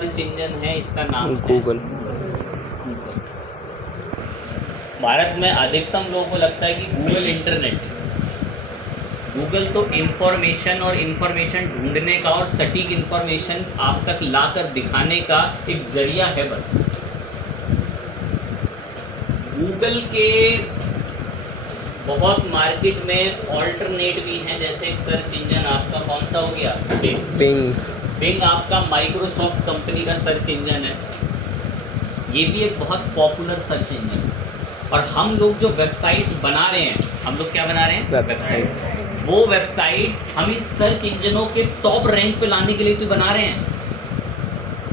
Search engine है, इसका नाम गूगल। भारत में अधिकतम लोगों को लगता है कि गूगल इंटरनेट है। गूगल तो इंफॉर्मेशन और इंफॉर्मेशन ढूंढने का और सटीक इंफॉर्मेशन आप तक लाकर दिखाने का एक जरिया है बस। गूगल के बहुत मार्केट में ऑल्टरनेट भी हैं, जैसे एक सर्च इंजन आपका कौन सा हो गया, बिंग। बिंग आपका माइक्रोसॉफ्ट कंपनी का सर्च इंजन है। ये भी एक बहुत पॉपुलर सर्च इंजन है। और हम लोग जो वेबसाइट्स बना रहे हैं, हम लोग क्या बना रहे हैं, वेबसाइट। वो वेबसाइट हम इन सर्च इंजनों के टॉप रैंक पे लाने के लिए तो बना रहे हैं।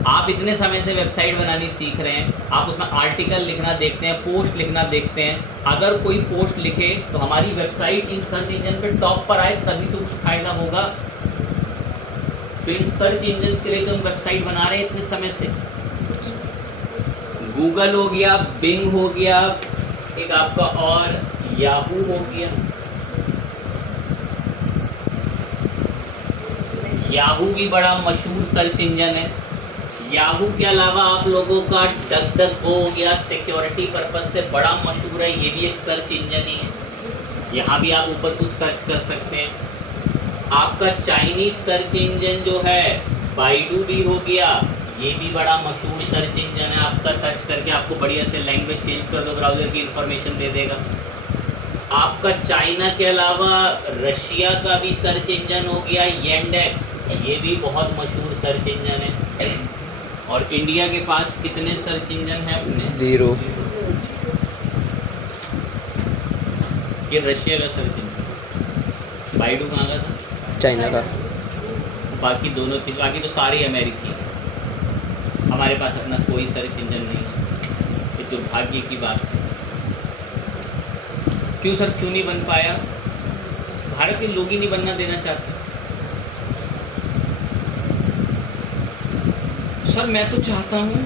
आप इतने समय से वेबसाइट बनानी सीख रहे हैं, आप उसमें आर्टिकल लिखना देखते हैं, पोस्ट लिखना देखते हैं। अगर कोई पोस्ट लिखे तो हमारी वेबसाइट इन सर्च इंजन पे टॉप पर आए, तभी तो कुछ फायदा होगा। तो इन सर्च इंजन के लिए तो हम वेबसाइट बना रहे हैं इतने समय से। गूगल हो गया, बिंग हो गया, एक आपका और याहू हो गया। याहू भी बड़ा मशहूर सर्च इंजन है। याहू के अलावा आप लोगों का डकडकगो हो गया, सिक्योरिटी पर्पस से बड़ा मशहूर है, ये भी एक सर्च इंजन ही है। यहाँ भी आप ऊपर कुछ सर्च कर सकते हैं। आपका चाइनीज सर्च इंजन जो है बाइडू भी हो गया, ये भी बड़ा मशहूर सर्च इंजन है। आपका सर्च करके आपको बढ़िया से लैंग्वेज चेंज कर दो, ब्राउज़र की इंफॉर्मेशन दे देगा। आपका चाइना के अलावा रशिया का भी सर्च इंजन हो गया येंडेक्स, ये भी बहुत मशहूर सर्च इंजन है। और इंडिया के पास कितने सर्च इंजन हैं अपने? 0। ये रशिया का सर्च इंजन। बाइडू कहाँ का था? चाइना का। बाकी दोनों थी, बाकी तो सारी अमेरिकी। हमारे पास अपना कोई सर्च इंजन नहीं है, ये दुर्भाग्य की बात है। क्यों सर, क्यों नहीं बन पाया? भारत के लोग ही नहीं बनना देना चाहते। सर मैं तो चाहता हूँ।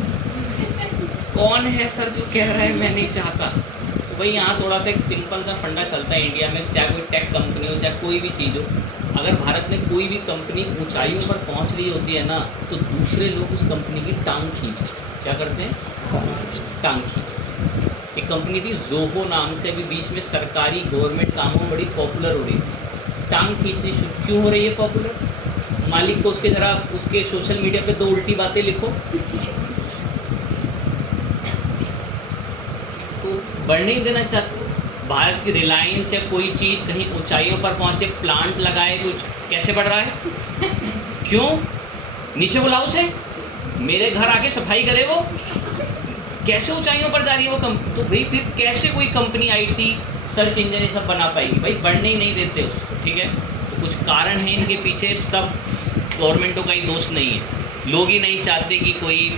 कौन है सर जो कह रहा है मैं नहीं चाहता? तो भाई यहाँ थोड़ा सा एक सिंपल सा फंडा चलता है इंडिया में, चाहे कोई टेक कंपनी हो, चाहे कोई भी चीज़ हो। अगर भारत में कोई भी कंपनी ऊंचाइयों पर पहुँच रही होती है ना, तो दूसरे लोग उस कंपनी की टांग खींचते। क्या करते हैं? टांग खींचते। एक कंपनी थी जोहो नाम से, अभी बीच में सरकारी गवर्नमेंट कामों में बड़ी पॉपुलर हो रही थी। टांग खींचनी शुरू क्यों हो रही है पॉपुलर? मालिक को उसके ज़रा उसके सोशल मीडिया पे 2 उल्टी बातें लिखो तो बढ़ने ही देना चाहते। भारत की रिलायंस या कोई चीज़ कहीं ऊंचाइयों पर पहुंचे, प्लांट लगाए, कुछ कैसे बढ़ रहा है? क्यों? नीचे बुलाओ उसे, मेरे घर आके सफाई करे वो। कैसे ऊंचाइयों पर जा रही है वो कंपनी? तो भाई फिर कैसे कोई कंपनी आईटी सर्च इंजन ये सब बना पाएगी? भाई बढ़ने ही नहीं देते उसको, ठीक है। तो कुछ कारण है इनके पीछे, सब गवर्नमेंटों का ही दोष नहीं है। लोग ही नहीं चाहते कि कोई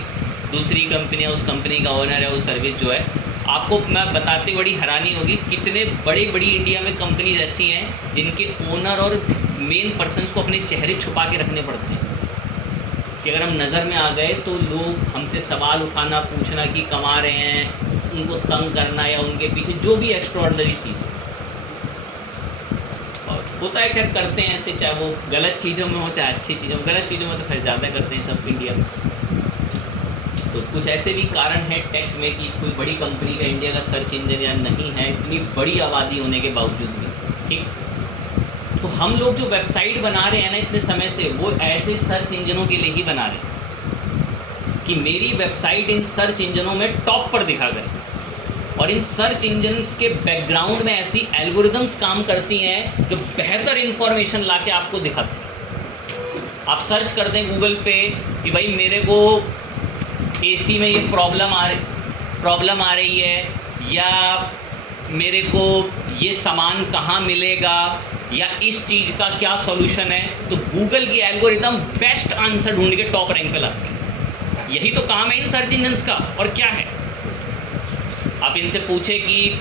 दूसरी कंपनी या उस कंपनी का ओनर या उस सर्विस जो है। आपको मैं बताते बड़ी हैरानी होगी, कितने बड़ी बड़ी इंडिया में कंपनीज ऐसी हैं जिनके ओनर और मेन पर्सनस को अपने चेहरे छुपा के रखने पड़ते हैं कि अगर हम नज़र में आ गए तो लोग हमसे सवाल उठाना, पूछना कि कमा रहे हैं, उनको तंग करना या उनके पीछे जो भी एक्स्ट्राऑर्डिनरी चीज़ है। और होता है, खैर करते हैं ऐसे, चाहे वो गलत चीज़ों में हो चाहे अच्छी चीज़ों में। गलत चीज़ों में तो खैर ज़्यादा करते हैं सब इंडिया में। तो कुछ ऐसे भी कारण हैं टेक में कि कोई बड़ी कंपनी का इंडिया का सर्च इंजन या नहीं है, इतनी बड़ी आबादी होने के बावजूद भी, ठीक। तो हम लोग जो वेबसाइट बना रहे हैं ना इतने समय से, वो ऐसे सर्च इंजनों के लिए ही बना रहे हैं कि मेरी वेबसाइट इन सर्च इंजनों में टॉप पर दिखा करे। और इन सर्च इंजन्स के बैकग्राउंड में ऐसी एल्गोरिदम्स काम करती हैं जो बेहतर इन्फॉर्मेशन ला के आपको दिखाती हैं। आप सर्च कर दें गूगल पे कि भाई मेरे को एसी में ये प्रॉब्लम आ रही है, या मेरे को ये सामान कहाँ मिलेगा, या इस चीज़ का क्या सॉल्यूशन है, तो गूगल की एल्गोरिदम बेस्ट आंसर ढूंढ के टॉप रैंक पे लाती है। यही तो काम है इन सर्च इंजन्स का, और क्या है। आप इनसे पूछे कि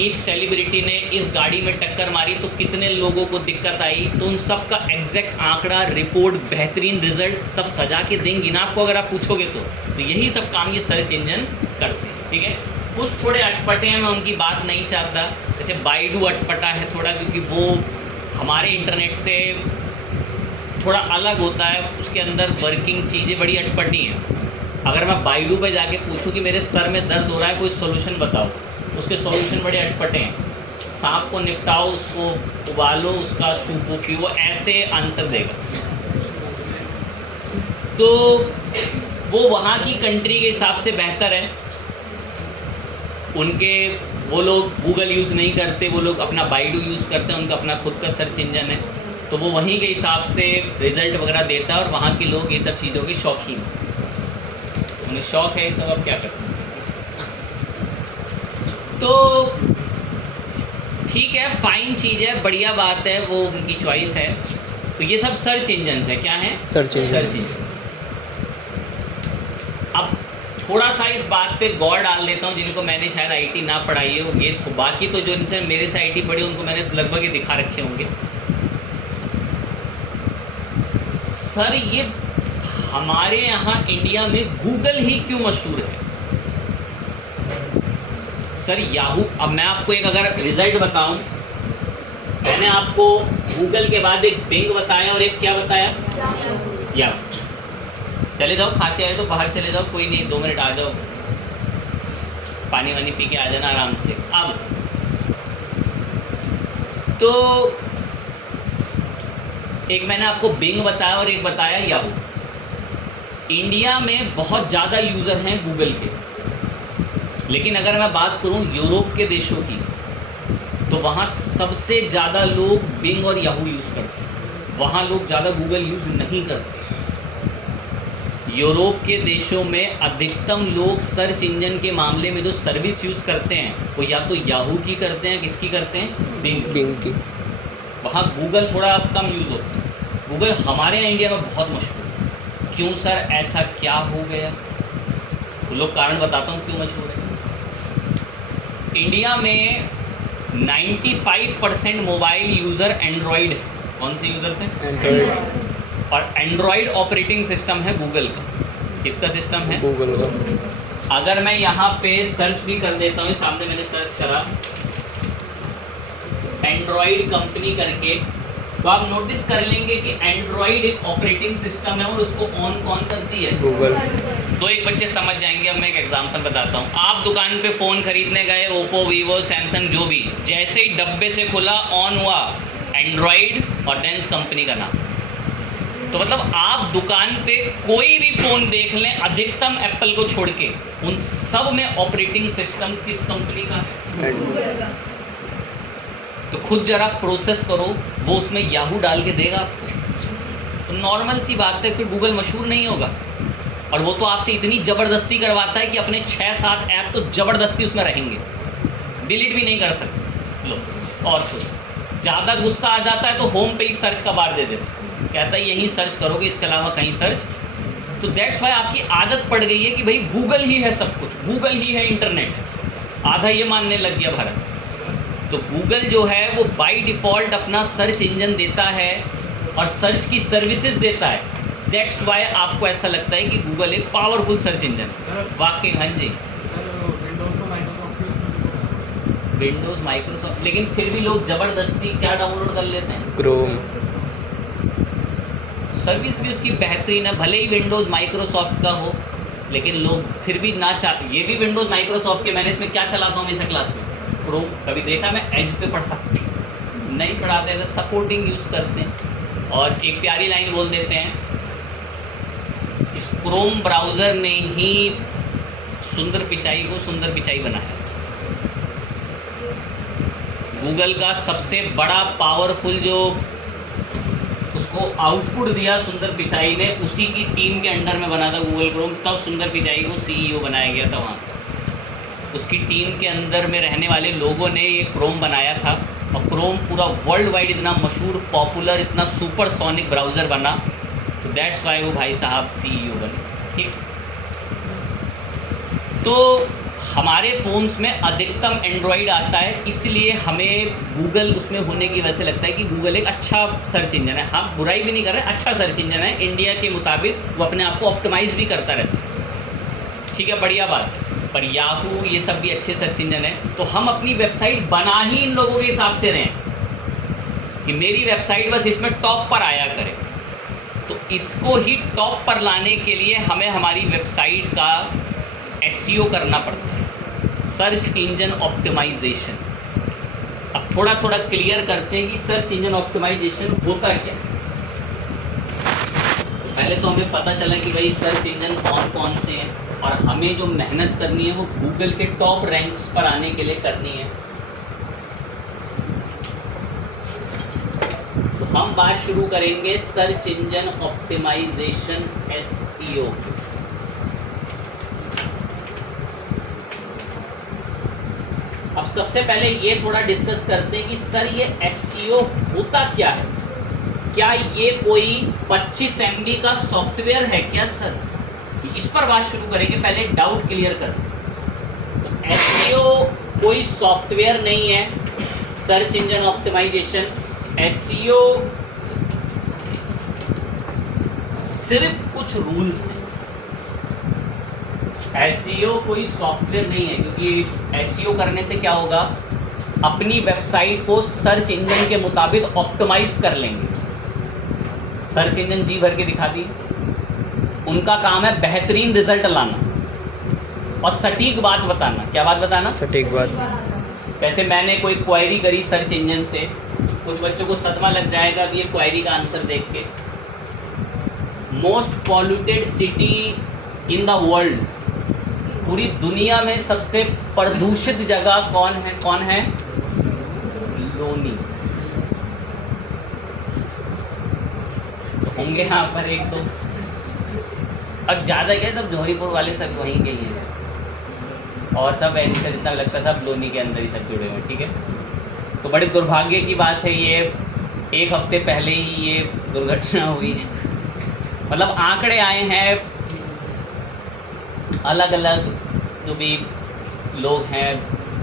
इस सेलिब्रिटी ने इस गाड़ी में टक्कर मारी तो कितने लोगों को दिक्कत आई, तो उन सब का एग्जैक्ट आंकड़ा, रिपोर्ट, बेहतरीन रिजल्ट सब सजा के देंगी ना आपको, अगर आप पूछोगे तो यही सब काम ये सर्च इंजन करते हैं, ठीक है। कुछ थोड़े अटपटे हैं, मैं उनकी बात नहीं चाहता। जैसे बाइडू अटपटा है थोड़ा, क्योंकि वो हमारे इंटरनेट से थोड़ा अलग होता है, उसके अंदर वर्किंग चीज़ें बड़ी अटपटी हैं। अगर मैं बाइडू पे जाके पूछूं कि मेरे सर में दर्द हो रहा है, कोई सोल्यूशन बताओ, उसके सोल्यूशन बड़े अटपटे हैं। सांप को निपटाओ, उसको उबालो, उसका सूप पियो, वो ऐसे आंसर देगा। तो वो वहाँ की कंट्री के हिसाब से बेहतर है। उनके वो लोग गूगल यूज़ नहीं करते, वो लोग अपना बाइडू यूज़ करते हैं, उनका अपना खुद का सर्च इंजन है, तो वो वहीं के हिसाब से रिज़ल्ट वगैरह देता है। और वहाँ के लोग ये सब चीज़ों के शौकीन हैं, उन्हें शौक है ये सब, अब क्या कर सकते हैं। तो ठीक है, फाइन चीज़ है, बढ़िया बात है, वो उनकी चॉइस है। तो ये सब सर्च इंजन्स है, क्या है? Search engines. अब थोड़ा सा इस बात पे गौर डाल देता हूँ, जिनको मैंने शायद आईटी ना पढ़ाई हो, ये तो बाकी तो जो इनसे मेरे से आईटी पढ़ी उनको मैंने लगभग ये दिखा रखे होंगे। सर ये हमारे यहाँ इंडिया में गूगल ही क्यों मशहूर है? सर याहू, अब मैं आपको एक अगर रिजल्ट बताऊं, मैंने आपको गूगल के बाद एक बिंग बताया और एक क्या बताया? याहू। चले जाओ, खांसी आए तो बाहर चले जाओ, कोई नहीं, 2 मिनट आ जाओ, पानी वानी पी के आ जाना आराम से। अब तो एक मैंने आपको बिंग बताया और एक बताया याहू। इंडिया में बहुत ज़्यादा यूज़र हैं गूगल के, लेकिन अगर मैं बात करूं यूरोप के देशों की, तो वहाँ सबसे ज़्यादा लोग बिंग और याहू यूज़ करते हैं, वहाँ लोग ज़्यादा गूगल यूज़ नहीं करते। यूरोप के देशों में अधिकतम लोग सर्च इंजन के मामले में जो सर्विस यूज़ करते हैं वो या तो याहू की करते हैं, किसकी करते हैं? बिंग की। वहाँ गूगल थोड़ा कम यूज़ होता है। गूगल हमारे यहाँ इंडिया में बहुत मशहूर है। क्यों सर, ऐसा क्या हो गया? तो लोग कारण बताता हूँ क्यों मशहूर है। इंडिया में 95% मोबाइल यूज़र एंड्रॉयड है। कौन से यूज़र थे? एंड्रॉयड। और एंड्रॉयड ऑपरेटिंग सिस्टम है गूगल का। किसका सिस्टम है? गूगल का। अगर मैं यहाँ पे सर्च भी कर देता हूँ, सामने मैंने सर्च करा एंड्रॉयड कंपनी करके, तो आप नोटिस कर लेंगे कि एंड्रॉयड एक ऑपरेटिंग सिस्टम है और उसको ऑन कौन करती है? गूगल। तो एक बच्चे समझ जाएंगे। अब मैं एक एग्जांपल बताता हूँ। आप दुकान पे फ़ोन खरीदने गए, ओप्पो, वीवो, सैमसंग, जो भी, जैसे ही डब्बे से खुला ऑन हुआ एंड्रॉयड और देन कंपनी का नाम। तो मतलब आप दुकान पे कोई भी फ़ोन देख लें, अधिकतम एप्पल को छोड़ के, उन सब में ऑपरेटिंग सिस्टम किस कंपनी का है? गूगल का। तो खुद जरा प्रोसेस करो, वो उसमें याहू डाल के देगा आपको। तो नॉर्मल सी बात है, फिर गूगल मशहूर नहीं होगा। और वो तो आपसे इतनी ज़बरदस्ती करवाता है कि अपने 6-7 ऐप तो ज़बरदस्ती उसमें रहेंगे, डिलीट भी नहीं कर सकते। लो, और कुछ ज़्यादा गुस्सा आ जाता है तो होम पे ही सर्च का बार दे देते, कहता है यहीं सर्च करोगे, इसके अलावा कहीं सर्च। तो दैट्स वाई आपकी आदत पड़ गई है कि भाई गूगल ही है सब कुछ, गूगल ही है इंटरनेट। आधा ये मानने लग गया भारत। तो गूगल जो है वो बाय डिफ़ॉल्ट अपना सर्च इंजन देता है और सर्च की सर्विसेज देता है। दैट्स वाई आपको ऐसा लगता है कि गूगल एक पावरफुल सर्च इंजन है। वाकई। हाँ जी विंडोज़ माइक्रोसॉफ्ट, लेकिन फिर भी लोग ज़बरदस्ती क्या डाउनलोड कर लेते हैं? क्रोम। सर्विस भी उसकी बेहतरीन है, भले ही विंडोज़ माइक्रोसॉफ्ट का हो, लेकिन लोग फिर भी ना चाहते। ये भी विंडोज़ माइक्रोसॉफ्ट के, मैंने इसमें क्या चलाता हूँ इस क्लास में? क्रोम। कभी देखा मैं एज पे पढ़ा? नहीं पढ़ाते, ऐसे सपोर्टिंग यूज़ करते हैं। और एक प्यारी लाइन बोल देते हैं, इस क्रोम ब्राउज़र ने ही सुंदर पिचाई को सुंदर पिचाई बनाया। गूगल का सबसे बड़ा पावरफुल जो उसको आउटपुट दिया सुंदर पिचाई ने, उसी की टीम के अंडर में बना था गूगल क्रोम। तब सुंदर पिचाई को CEO बनाया गया था वहाँ पर। उसकी टीम के अंदर में रहने वाले लोगों ने ये क्रोम बनाया था, और क्रोम पूरा वर्ल्ड वाइड इतना मशहूर, पॉपुलर, इतना सुपरसोनिक ब्राउज़र बना। तो दैट्स वाई वो भाई साहब CEO बने। ठीक, तो हमारे फ़ोन्स में अधिकतम एंड्रॉयड आता है, इसलिए हमें गूगल उसमें होने की वजह से लगता है कि गूगल एक अच्छा सर्च इंजन है। हम बुराई भी नहीं कर रहे, अच्छा सर्च इंजन है। इंडिया के मुताबिक वो अपने आप को ऑप्टिमाइज़ भी करता रहता है। ठीक है, बढ़िया बात है। पर याहू ये सब भी अच्छे सर्च इंजन है। तो हम अपनी वेबसाइट बना ही इन लोगों के हिसाब से रहे हैं कि मेरी वेबसाइट बस इसमें टॉप पर आया करे। इसको ही टॉप पर लाने के लिए हमें हमारी वेबसाइट का एसईओ करना पड़ता है, सर्च इंजन ऑप्टिमाइजेशन। अब थोड़ा थोड़ा क्लियर करते हैं कि सर्च इंजन ऑप्टिमाइजेशन होता क्या है। तो पहले तो हमें पता चला कि भाई सर्च इंजन कौन कौन से हैं और हमें जो मेहनत करनी है वो गूगल के टॉप रैंक्स पर आने के लिए करनी है। तो हम बात शुरू करेंगे सर्च इंजन ऑप्टिमाइजेशन एसईओ। अब सबसे पहले ये थोड़ा डिस्कस करते हैं कि सर ये एसईओ होता क्या है। क्या ये कोई 25 MB का सॉफ्टवेयर है क्या सर? इस पर बात शुरू करेंगे, पहले डाउट क्लियर कर। तो एसईओ कोई सॉफ्टवेयर नहीं है, सर्च इंजन ऑप्टिमाइजेशन। एसईओ सिर्फ कुछ रूल्स हैं। एसईओ कोई सॉफ्टवेयर नहीं है, क्योंकि एसईओ करने से क्या होगा, अपनी वेबसाइट को सर्च इंजन के मुताबिक ऑप्टिमाइज कर लेंगे। सर्च इंजन जी भर के दिखा दिए, उनका काम है बेहतरीन रिजल्ट लाना और सटीक बात बताना। क्या बात बताना? सटीक बात। जैसे मैंने कोई क्वेरी करी सर्च इंजन से, कुछ बच्चों को सदमा लग जाएगा अब ये क्वेरी का आंसर देख के। Most polluted city in the world, पूरी दुनिया में सबसे प्रदूषित जगह कौन है? कौन है? लोनी। होंगे यहाँ पर एक दो, अब ज़्यादा क्या, सब जौहरीपुर वाले सब वहीं के ही हैं और सब ऐसा जितना लगता है सब लोनी के अंदर ही सब जुड़े हुए हैं। ठीक है, तो बड़े दुर्भाग्य की बात है, ये एक हफ्ते पहले ही ये दुर्घटना हुई है। मतलब आंकड़े आए हैं, अलग अलग जो भी लोग हैं,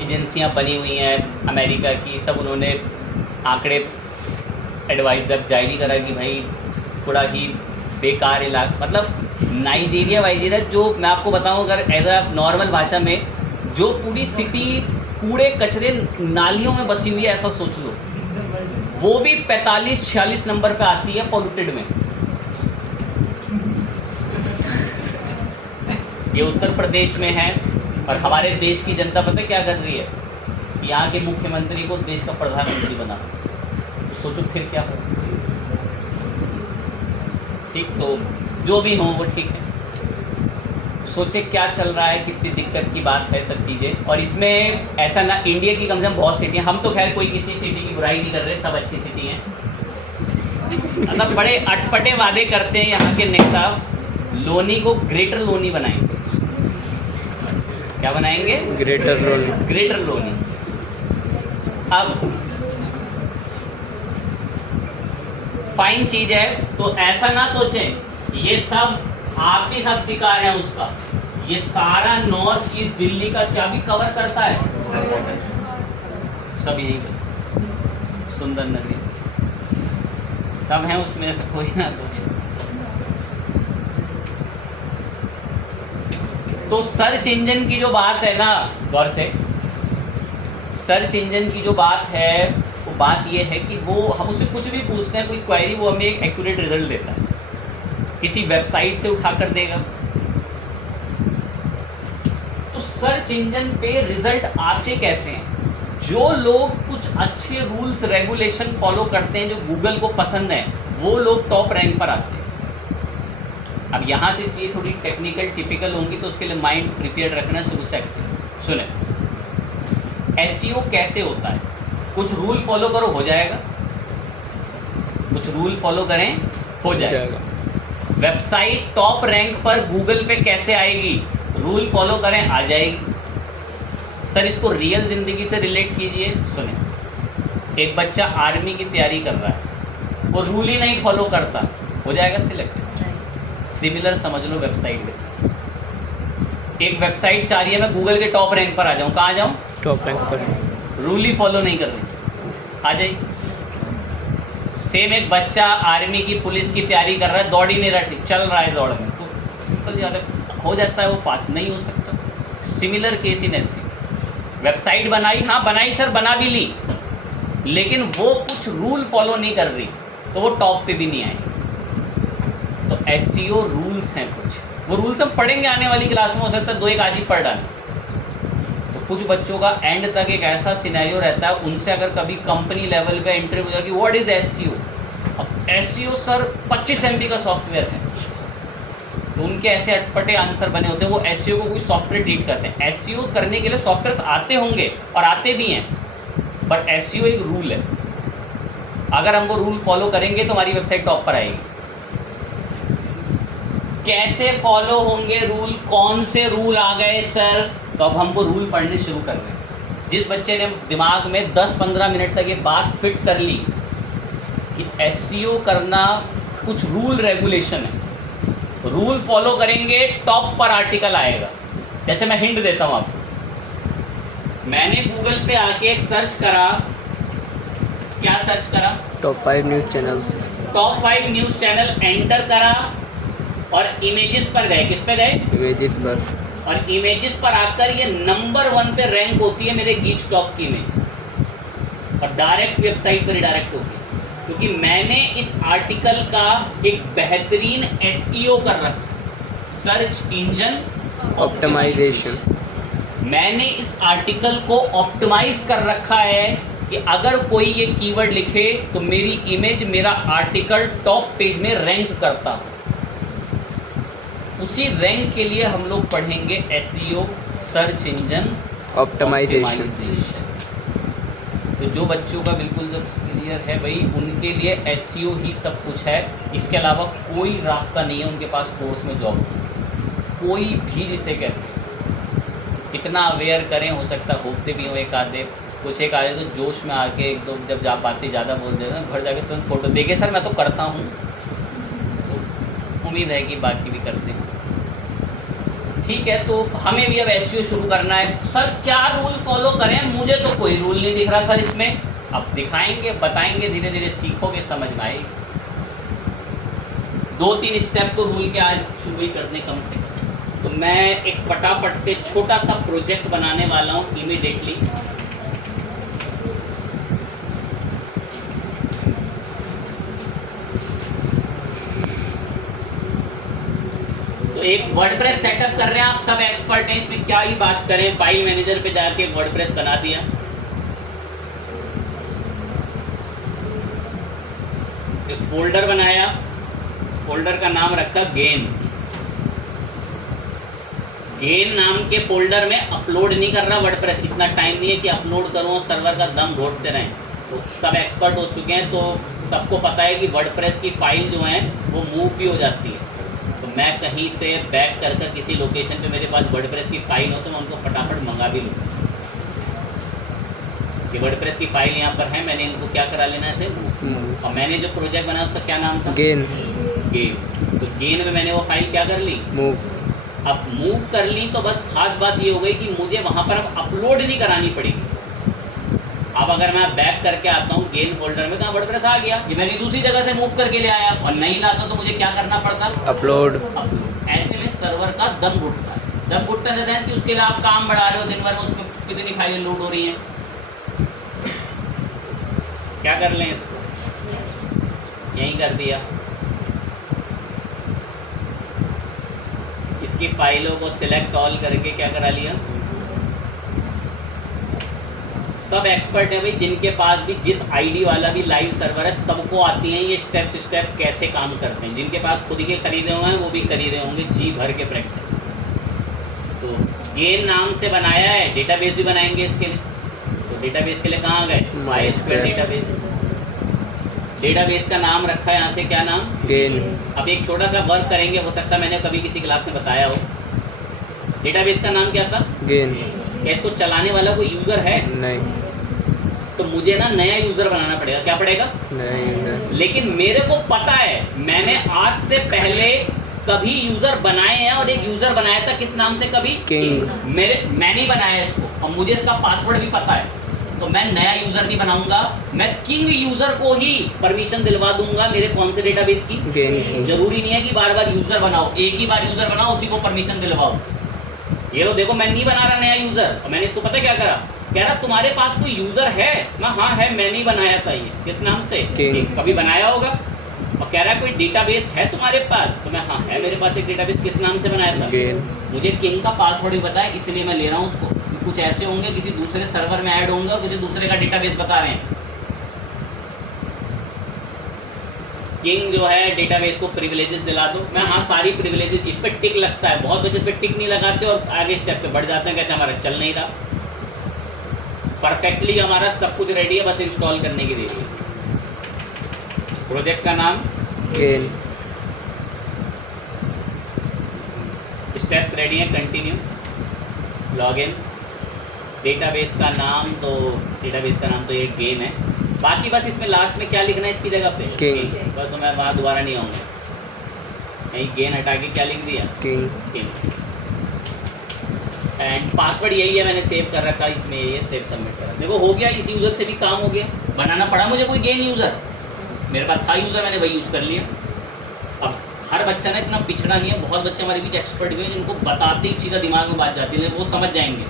एजेंसियां बनी हुई हैं अमेरिका की, सब उन्होंने आंकड़े एडवाइस जब जारी करा कि भाई थोड़ा ही बेकार इलाका, मतलब नाइजीरिया जो मैं आपको बताऊं, अगर एज अ नॉर्मल भाषा में, जो पूरी सिटी कूड़े कचरे नालियों में बसी हुई है, ऐसा सोच लो, वो भी 45-46 नंबर पे आती है पॉल्यूटेड में। ये उत्तर प्रदेश में है और हमारे देश की जनता पता क्या कर रही है, यहाँ के मुख्यमंत्री को देश का प्रधानमंत्री बना। तो सोचो फिर क्या हो। ठीक, तो जो भी हो वो ठीक है, सोचे क्या चल रहा है, कितनी दिक्कत की बात है सब चीज़ें। और इसमें ऐसा ना, इंडिया की कम से कम बहुत सिटी, हम तो खैर कोई किसी सिटी की बुराई नहीं कर रहे, सब अच्छी सिटी हैं। मतलब बड़े अटपटे वादे करते हैं यहाँ के नेता, लोनी को ग्रेटर लोनी बनाएंगे। क्या बनाएंगे? ग्रेटर लोनी। ग्रेटर लोनी। अब फाइन चीज है, तो ऐसा ना सोचें ये सब आप ही सब शिकार हैं उसका। ये सारा नॉर्थ ईस्ट दिल्ली का क्या भी कवर करता है, सब यही बस सुंदर नगरी बस सब हैं उसमें, ऐसा कोई ना सोचे। तो सर्च इंजन की जो बात है ना, गौर से, सर्च इंजन की जो बात है वो बात ये है कि वो हम उससे कुछ भी पूछते हैं, कोई क्वेरी, वो हमें एक एक्यूरेट रिजल्ट देता है, किसी वेबसाइट से उठा कर देगा। तो सर्च इंजन पे रिजल्ट आते कैसे हैं? जो लोग कुछ अच्छे रूल्स रेगुलेशन फॉलो करते हैं, जो गूगल को पसंद है, वो लोग टॉप रैंक पर आते हैं। अब यहाँ से चीज़ें थोड़ी टेक्निकल टिपिकल होंगी, तो उसके लिए माइंड प्रिपेयर रखना शुरू से। सुने, एसईओ कैसे होता है? कुछ रूल फॉलो करो हो जाएगा, कुछ रूल फॉलो करें हो जाएगा। वेबसाइट टॉप रैंक पर गूगल पे कैसे आएगी? रूल फॉलो करें आ जाएगी। सर इसको रियल ज़िंदगी से रिलेट कीजिए। सुने, एक बच्चा आर्मी की तैयारी कर रहा है, वो रूल ही नहीं फॉलो करता, हो जाएगा सिलेक्ट? सिमिलर समझ लो वेबसाइट के साथ। एक वेबसाइट चाह रही है मैं गूगल के टॉप रैंक पर आ जाऊँ, कहाँ जाऊँ? टॉप रैंक पर। रूल ही फॉलो नहीं कर रही, आ जाइए। सेम एक बच्चा आर्मी की पुलिस की तैयारी कर रहा है, दौड़ ही नहीं रहा, चल रहा है दौड़ में, तो ज़्यादा हो जाता है, वो पास नहीं हो सकता। Similar case in SEO. Website बनाई, हाँ बनाई सर, बना भी ली, लेकिन वो कुछ रूल फॉलो नहीं कर रही, तो वो टॉप पे भी नहीं आएगी। SEO रूल्स हैं कुछ, वो रूल्स हम पढ़ेंगे आने वाली क्लास में, हो सकता है 2 एक आज ही पढ़ डालें। तो कुछ बच्चों का एंड तक एक ऐसा सिनेरियो रहता है, उनसे अगर कभी कंपनी लेवल पे इंटरव्यू हो जाए कि व्हाट इज SEO, अब SEO सर 25 MB का सॉफ्टवेयर है, तो उनके ऐसे अटपटे आंसर बने होते हैं। वो SEO को कोई सॉफ्टवेयर ट्रीट करते हैं। SEO करने के लिए सॉफ्टवेयर्स आते होंगे और आते भी हैं, बट SEO एक रूल है, अगर हम वो रूल फॉलो करेंगे तो हमारी वेबसाइट टॉप पर आएगी। कैसे फॉलो होंगे रूल, कौन से रूल आ गए सर, तो अब हम वो रूल पढ़ने शुरू कर रहे हैं। जिस बच्चे ने दिमाग में 10-15 मिनट तक ये बात फिट कर ली कि SEO करना कुछ रूल रेगुलेशन है, रूल फॉलो करेंगे टॉप पर आर्टिकल आएगा। जैसे मैं हिंट देता हूँ आपको, मैंने गूगल पे आके एक सर्च करा, क्या सर्च करा, top 5 news channels, top 5 news channel enter करा और इमेजेस पर गए। किस पे गए? इमेजेस पर। और इमेजेस पर आकर ये नंबर 1 पे रैंक होती है मेरे गीच टॉप की इमेज, और डायरेक्ट वेबसाइट पर रिडायरेक्ट होती है, क्योंकि मैंने इस आर्टिकल का एक बेहतरीन SEO कर रखा, सर्च इंजन ऑप्टिमाइजेशन। मैंने इस आर्टिकल को ऑप्टिमाइज कर रखा है कि अगर कोई ये कीवर्ड लिखे तो मेरी इमेज, मेरा आर्टिकल टॉप पेज में रैंक करता हो। उसी रैंक के लिए हम लोग पढ़ेंगे SEO, सर्च इंजन ऑप्टिमाइजेशन। तो जो बच्चों का बिल्कुल जब क्लियर है भाई, उनके लिए SEO ही सब कुछ है, इसके अलावा कोई रास्ता नहीं है उनके पास कोर्स में जॉब, कोई भी जिसे कहते हैं। कितना अवेयर करें, हो सकता होते भी हो एक आधे, कुछ एक आधे तो जोश में आके एक दो जब जा पाते ज़्यादा बोल देते हैं, घर जाके तुरंत फोटो देखे सर मैं तो करता हूँ, तो उम्मीद है कि बाकी भी करते हैं। ठीक है, तो हमें भी अब SEO शुरू करना है। सर क्या रूल फॉलो करें, मुझे तो कोई रूल नहीं दिख रहा सर इसमें। अब दिखाएंगे, बताएंगे, धीरे धीरे सीखोगे, समझ में आएगी। 2-3 स्टेप तो रूल के आज शुरू ही करने कम से। तो मैं एक फटाफट से छोटा सा प्रोजेक्ट बनाने वाला हूँ इमीडिएटली। तो एक वर्डप्रेस सेटअप कर रहे हैं, आप सब एक्सपर्ट हैं इसमें, क्या ही बात करें। फाइल मैनेजर पे जाके वर्डप्रेस बना दिया, एक फोल्डर बनाया, फोल्डर का नाम रखा गेन। गेन नाम के फोल्डर में अपलोड नहीं कर रहा वर्डप्रेस, इतना टाइम नहीं है कि अपलोड करूँ और सर्वर का दम घोटते रहें। तो सब एक्सपर्ट हो चुके हैं, तो सबको पता है कि वर्डप्रेस की फाइल जो है वो मूव भी हो जाती है। तो मैं कहीं से बैक कर कर किसी लोकेशन पे मेरे पास वर्डप्रेस की फाइल हो तो मैं उनको फटाफट मंगा भी लूँ कि वर्डप्रेस की फाइल यहाँ पर है, मैंने इनको क्या करा लेना है इसे। और मैंने जो प्रोजेक्ट बनाया उसका क्या नाम था? गेन। गेन। तो गेन में मैंने वो फाइल क्या कर ली? मूव। अब मूव कर ली तो बस खास बात ये हो गई कि मुझे वहाँ पर अब अपलोड नहीं करानी पड़ेगी। अब अगर मैं बैक करके आता हूँ गेन फोल्डर में, तो वर्डप्रेस आ गया, ये मैंने दूसरी जगह से मूव करके ले आया, और नहीं लाता तो मुझे क्या करना पड़ता? अपलोड। ऐसे में सर्वर का दम घुटता है। दम घुटता रहता है कि उसके लिए आप काम बढ़ा रहे हो, दिन भर में उसमें कितनी फाइलें लोड हो रही हैं। क्या कर लें इसको, यहीं कर दिया। इसकी फाइलों को सिलेक्ट ऑल करके क्या करा लिया। सब एक्सपर्ट है भाई, जिनके पास भी जिस आईडी वाला भी लाइव सर्वर है, सबको आती हैं ये स्टेप कैसे काम करते हैं। जिनके पास खुद के खरीदे हुए हैं वो भी खरीदे होंगे जी भर के प्रैक्टिस। तो गेन नाम से बनाया है, डेटाबेस भी बनाएंगे इसके लिए। तो डेटाबेस के लिए कहाँ गए? MySQL database. डेटाबेस का नाम रखा है यहाँ से, क्या नाम? गेन। अब एक छोटा सा वर्क करेंगे, हो सकता है मैंने कभी किसी क्लास में बताया हो। डेटाबेस का नाम क्या था? गेन। क्या इसको चलाने वाला कोई यूज़र है? नहीं। तो मुझे ना नया यूज़र बनाना पड़ेगा। क्या पड़ेगा? नया यूज़र। लेकिन मेरे को पता है, मैंने आज से पहले कभी यूज़र बनाए हैं, और एक यूज़र बनाया था किस नाम से? कभी किंग। मैंने ही बनाया इसको, और मुझे इसका पासवर्ड भी पता है। तो मैं नया यूज़र नहीं बनाऊंगा, मैं किंग यूज़र को ही परमिशन दिलवा दूंगा मेरे कौन से डेटाबेस की। गेन। जरूरी नहीं है कि बार बार यूज़र बनाओ, एक ही बार यूज़र बनाओ, उसी को परमिशन दिलवाओ। ये लो देखो, मैं नहीं बना रहा नया यूज़र, और मैंने इसको पता क्या करा, कह रहा तुम्हारे पास कोई यूज़र है? मैं हाँ है, मैंने ही बनाया था। ये किस नाम से? किंग। कभी बनाया होगा? और कह रहा है कोई डेटाबेस है तुम्हारे पास, तो मैं हाँ है मेरे पास एक डेटाबेस। किस नाम से बनाया था? गेन। मुझे किंग का पासवर्ड भी पता है, इसलिए मैं ले रहा हूँ उसको। कुछ ऐसे होंगे किसी दूसरे सर्वर में ऐड होंगे और किसी दूसरे का डेटाबेस बता रहे हैं। किंग जो है डेटाबेस को प्रिविलेजेस दिला दो। मैं हाँ सारी प्रिविलेजेस, इस पर टिक लगता है, बहुत बच्चे इस पर टिक नहीं लगाते और आगे स्टेप पे बढ़ जाते हैं, कहते हैं हमारा चल नहीं रहा। परफेक्टली हमारा सब कुछ रेडी है, बस इंस्टॉल करने की देरी है। प्रोजेक्ट का नाम गेन। स्टेप्स रेडी हैं, कंटिन्यू, लॉगिन। डेटाबेस का नाम तो ये गेन है। बाकी बस इसमें लास्ट में क्या लिखना है इसकी जगह पे? किंग। बस तो मैं वहाँ दोबारा नहीं आऊँगा। यही गेन हटा के क्या लिख दिया? किंग। एंड पासवर्ड यही है, मैंने सेव कर रखा, इसमें यही है, सेव सबमिट करा। देखो हो गया, इस यूज़र से भी काम हो गया। बनाना पड़ा मुझे कोई गेन यूज़र, मेरे पास था यूज़र, मैंने वही यूज़ कर लिया। अब हर बच्चा ना इतना पिछड़ा नहीं है, बहुत बच्चे हमारे बीच एक्सपर्ट भी हैं जिनको बताते ही सीधा दिमाग में बात जाती है, वो समझ जाएंगे।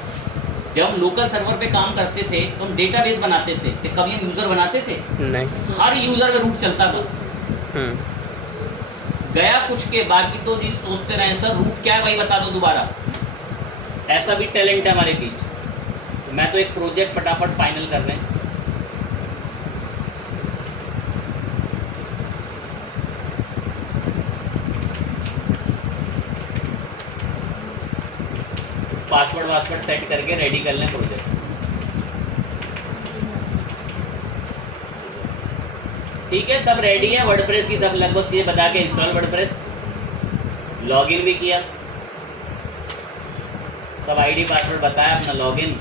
जब हम लोकल सर्वर पे काम करते थे तो हम डेटाबेस बनाते थे, तो कभी हम यूज़र बनाते थे? नहीं। हर यूज़र का रूट चलता था। गया कुछ के बाकी तो जी सोचते रहे सर रूट क्या है भाई बता दो दोबारा। ऐसा भी टैलेंट है हमारे बीच। तो मैं तो एक प्रोजेक्ट फटाफट फाइनल कर रहे हैं। पासवर्ड सेट करके रेडी कर लें प्रोजेक्ट। ठीक है, सब रेडी है। वर्डप्रेस की सब लगभग चीज़ें बता के इंस्टॉल वर्डप्रेस, लॉगिन भी किया, सब आईडी पासवर्ड बताया, अपना लॉगिन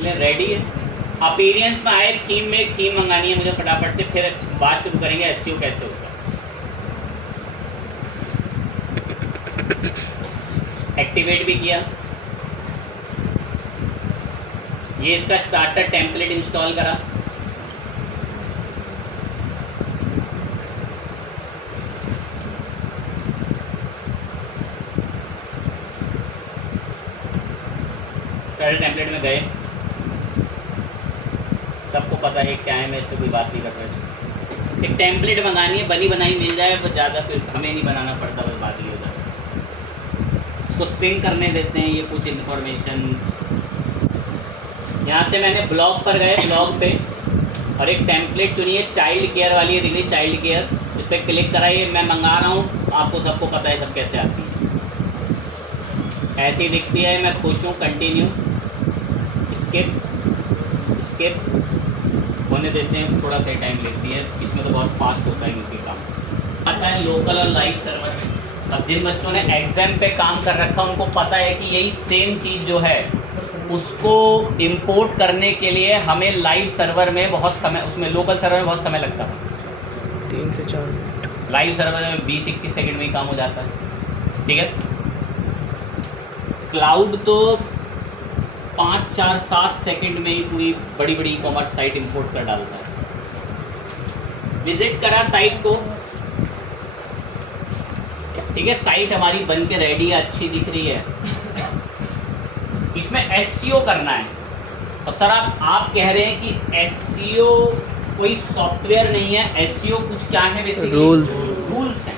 ले रेडी है। अपीरियंस में आए, थीम में एक थीम मंगानी है मुझे फटाफट से, फिर बात शुरू करेंगे एसईओ कैसे होता है। एक्टिवेट भी किया। ये इसका स्टार्टर टेम्पलेट इंस्टॉल करा। स्टार्टर टेम्पलेट में गए, सबको पता है क्या है, मैं इससे कोई बात नहीं कर रहा। एक टेम्पलेट मंगानी है, बनी बनाई मिल जाए, बस ज़्यादा फिर हमें नहीं बनाना पड़ता, बस बात ही हो जाती है। इसको सिंक करने देते हैं ये कुछ इन्फॉर्मेशन। यहाँ से मैंने ब्लॉग पर गए, ब्लॉग पे और एक टेम्पलेट चुनी है, चाइल्ड केयर वाली है, दिख रही चाइल्ड केयर, इस पर क्लिक कराइए। मैं मंगा रहा हूँ, आपको सबको पता है सब कैसे आती है, ऐसी दिखती है। मैं खुश हूँ, कंटिन्यू, स्किप होने देते हैं, थोड़ा सा टाइम लेती है, इसमें तो बहुत फास्ट होता है इनके काम। आता है लोकल और लाइव सर्वर में। अब जिन बच्चों ने एग्जाम पे काम कर रखा उनको पता है कि यही सेम चीज़ जो है उसको इंपोर्ट करने के लिए हमें लाइव सर्वर में बहुत समय, उसमें लोकल सर्वर में बहुत समय लगता था, 3 से 4 मिनट। लाइव सर्वर में 20-21 सेकंड में ही काम हो जाता है। ठीक है, क्लाउड तो 5, 4, 7 सेकंड में ही पूरी बड़ी बड़ी ई कॉमर्स साइट इंपोर्ट कर डालता है। विजिट करा साइट को, ठीक है, साइट हमारी बन के रेडी है, अच्छी दिख रही है। इसमें एसईओ करना है। और सर आप कह रहे हैं कि एसईओ कोई सॉफ्टवेयर नहीं है, एसईओ कुछ क्या है? बेसिकली रूल्स हैं।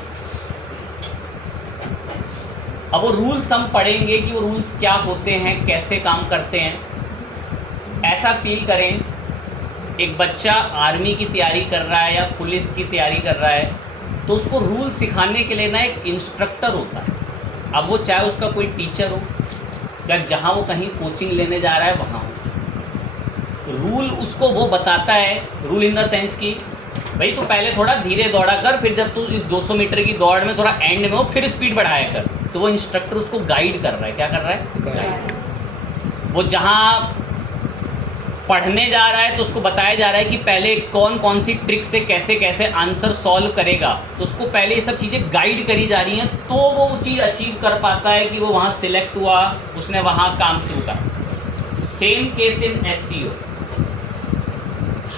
अब वो रूल्स हम पढ़ेंगे कि वो रूल्स क्या होते हैं, कैसे काम करते हैं। ऐसा फील करें एक बच्चा आर्मी की तैयारी कर रहा है या पुलिस की तैयारी कर रहा है, तो उसको रूल सिखाने के लिए ना एक इंस्ट्रक्टर होता है। अब वो चाहे उसका कोई टीचर हो या जहाँ वो कहीं कोचिंग लेने जा रहा है वहाँ हो, रूल उसको वो बताता है। रूल इन द सेंस कि भाई तू पहले थोड़ा धीरे दौड़ा कर, फिर जब तू इस 200 मीटर की दौड़ में थोड़ा एंड में हो फिर स्पीड बढ़ाया कर। तो वो इंस्ट्रक्टर उसको गाइड कर रहा है। क्या कर रहा है? गाइड। वो जहाँ पढ़ने जा रहा है तो उसको बताया जा रहा है कि पहले कौन कौन सी ट्रिक से कैसे कैसे आंसर सॉल्व करेगा, तो उसको पहले ये सब चीज़ें गाइड करी जा रही हैं, तो वो चीज़ अचीव कर पाता है कि वो वहाँ सिलेक्ट हुआ, उसने वहाँ काम शुरू करा। Same case in SEO.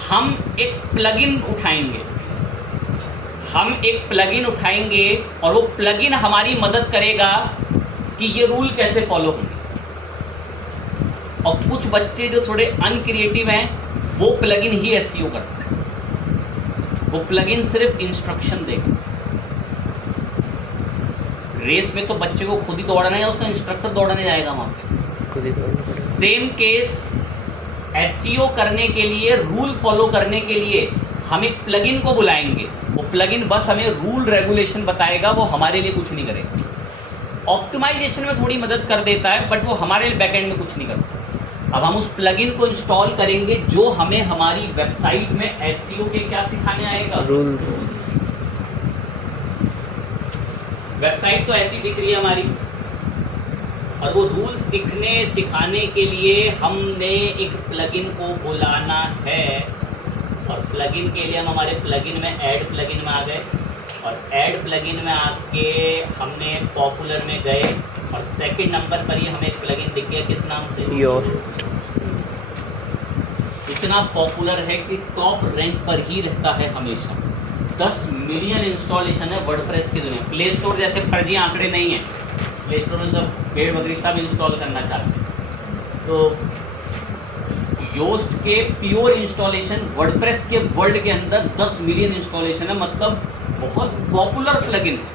हम एक प्लगइन उठाएंगे और वो प्लगइन हमारी मदद करेगा कि ये रूल कैसे फॉलो होंगे। और कुछ बच्चे जो थोड़े अनक्रिएटिव हैं वो प्लगइन ही एसईओ करते हैं। वो प्लगइन सिर्फ इंस्ट्रक्शन देगा। रेस में तो बच्चे को खुद ही दौड़ना है, उसका इंस्ट्रक्टर दौड़ने जाएगा वहाँ पे। खुद ही दौड़ना पड़ेगा। सेम केस एसईओ करने के लिए, रूल फॉलो करने के लिए हम एक प्लगइन को बुलाएंगे। वो प्लगइन बस हमें रूल रेगुलेशन बताएगा, वो हमारे लिए कुछ नहीं करेगा। ऑप्टिमाइजेशन में थोड़ी मदद कर देता है, बट वो हमारे बैकएंड में कुछ नहीं करता। अब हम उस प्लगइन को इंस्टॉल करेंगे जो हमें हमारी वेबसाइट में एसईओ के क्या सिखाने आएगा, रूल्स। वेबसाइट तो ऐसी दिख रही है हमारी, और वो रूल सीखने सिखाने के लिए हमने एक प्लगइन को बुलाना है। और प्लगइन के लिए हम हमारे प्लगइन में ऐड प्लगइन में आ गए, और ऐड प्लगइन में आके हमने पॉपुलर में गए, और सेकंड नंबर पर ही हमें एक प्लगइन दिख गया, किस नाम से, योस्ट। इतना पॉपुलर है कि टॉप रैंक पर ही रहता है हमेशा। 10 मिलियन इंस्टॉलेशन है वर्डप्रेस की दुनिया। प्ले स्टोर जैसे फर्जी आंकड़े नहीं हैं, प्ले स्टोर में सब भेड़ बकरी सब इंस्टॉल करना चाहते हैं। तो योस्ट के प्योर इंस्टॉलेशन वर्डप्रेस के वर्ल्ड के अंदर 10 मिलियन इंस्टॉलेशन है, मतलब बहुत पॉपुलर प्लगइन है।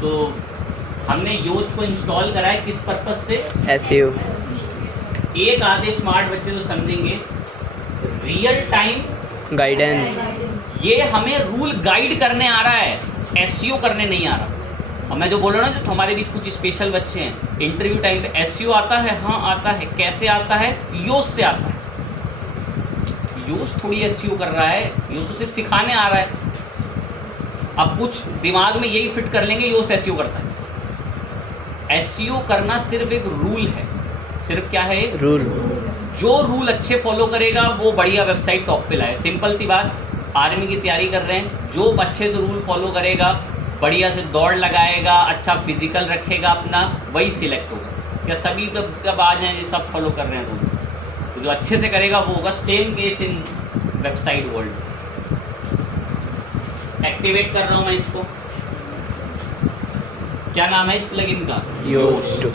तो हमने योस्ट को इंस्टॉल करा है किस पर्पस से, एसईओ। एक आधे स्मार्ट बच्चे तो समझेंगे रियल टाइम गाइडेंस। ये हमें रूल गाइड करने आ रहा है, एसईओ करने नहीं आ रहा। और मैं जो बोल रहा हूँ ना, जो हमारे बीच कुछ स्पेशल बच्चे हैं, इंटरव्यू टाइम पे एसईओ आता है, हाँ आता है। कैसे आता है, योस्ट से आता है। योस्ट थोड़ी एसईओ कर रहा है, योस्ट तो सिर्फ सिखाने आ रहा है। अब कुछ दिमाग में यही फिट कर लेंगे, योस्ट एसईओ करता है। एसईओ करना सिर्फ एक रूल है। सिर्फ क्या है, एक रूल। जो रूल अच्छे फॉलो करेगा वो बढ़िया वेबसाइट टॉप पे लाए। सिंपल सी बात, आर्मी की तैयारी कर रहे हैं, जो अच्छे से रूल फॉलो करेगा, बढ़िया से दौड़ लगाएगा, अच्छा फिजिकल रखेगा अपना, वही सिलेक्ट होगा। या सभी जब आ जाएं सब फॉलो कर रहे हैं रूल, तो जो अच्छे से करेगा वो होगा। Same case in website world. Activate कर रहा हूँ मैं इसको। क्या नाम है इस प्लगइन का, योस्ट।